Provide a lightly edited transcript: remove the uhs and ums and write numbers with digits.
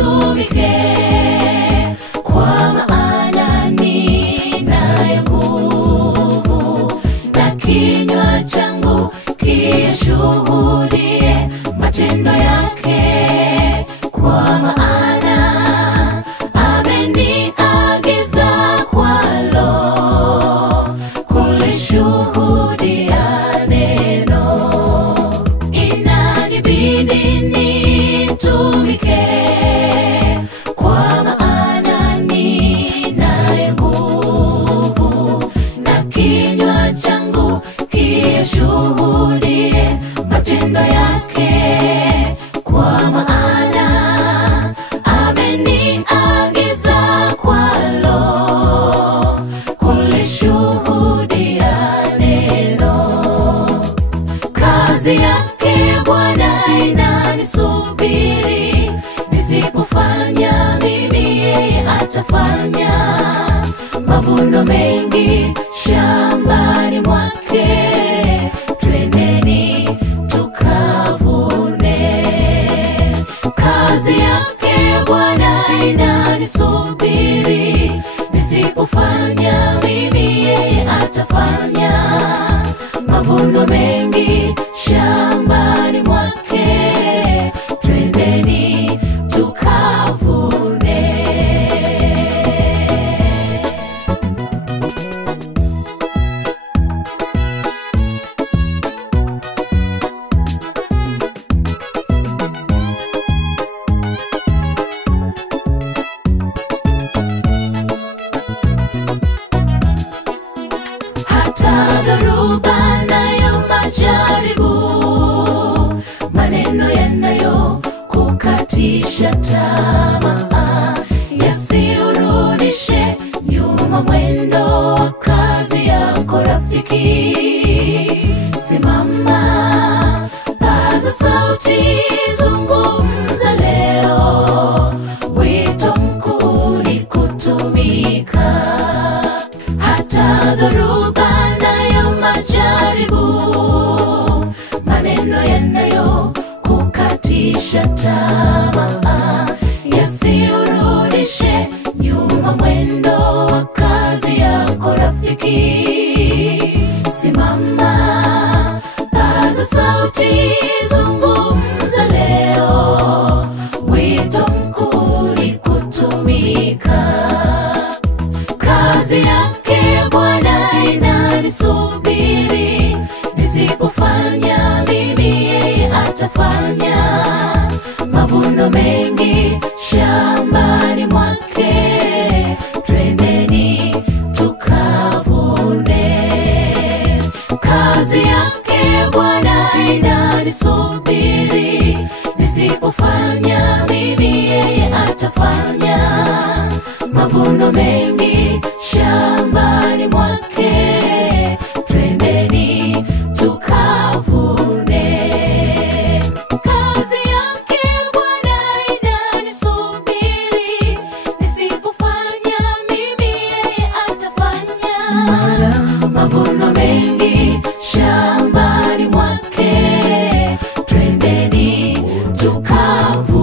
nitumike, kwa maana ninayo nguvu, na kinywa changu kishuhudie matendo yake, kwa maana ameniagiza kwalo kulishuhudia neno. Inanibidi nitumike, kwa maana ninayo nguvu, na kinywa changu kishuhudie matendo yake, kwa maana ameniagiza kwalo kulishuhudia neno. Kazi yake Bwana inanisubiri, nisipofanya mimi yeye atafanya. Mavuno mengi shambani mwake, twendeni tukavune. Kazi yake Bwana inanisubiri, nisipofanya mimi yeye atafanya. Mavuno mengi shambani mwake, twendeni tukavune. Hata dhoruba nayo majaribu, maneno yanayo kukatisha tamaa, yasiurudishe nyuma mwendo wa kazi yako rafiki. Simama, paza sauti, zungumza leo, wito mkuu ni kutumika. Hata dhoruba nayo majaribu, maneno yanayo kukatisha tamaa, yasiurudishe nyuma mwendo wa kazi yako rafiki. Simama, paza sauti, zungumza leo, wito mkuu ni kutumika. Kazi yake Bwana inanisubiri, nisipofanya mimi yeye atafanya. Mavuno mengi shambani mwake, twendeni tukavune. Kazi yake Bwana inanisubiri, nisipofanya mimi yeye atafanya. Mavuno mengi shambani mwake, twendeni tukavune. Kazi yake Bwana inanisubiri, nisipofanya mimi yeye atafanya. Mavuno mengi shambani mwake, twendeni tukavune.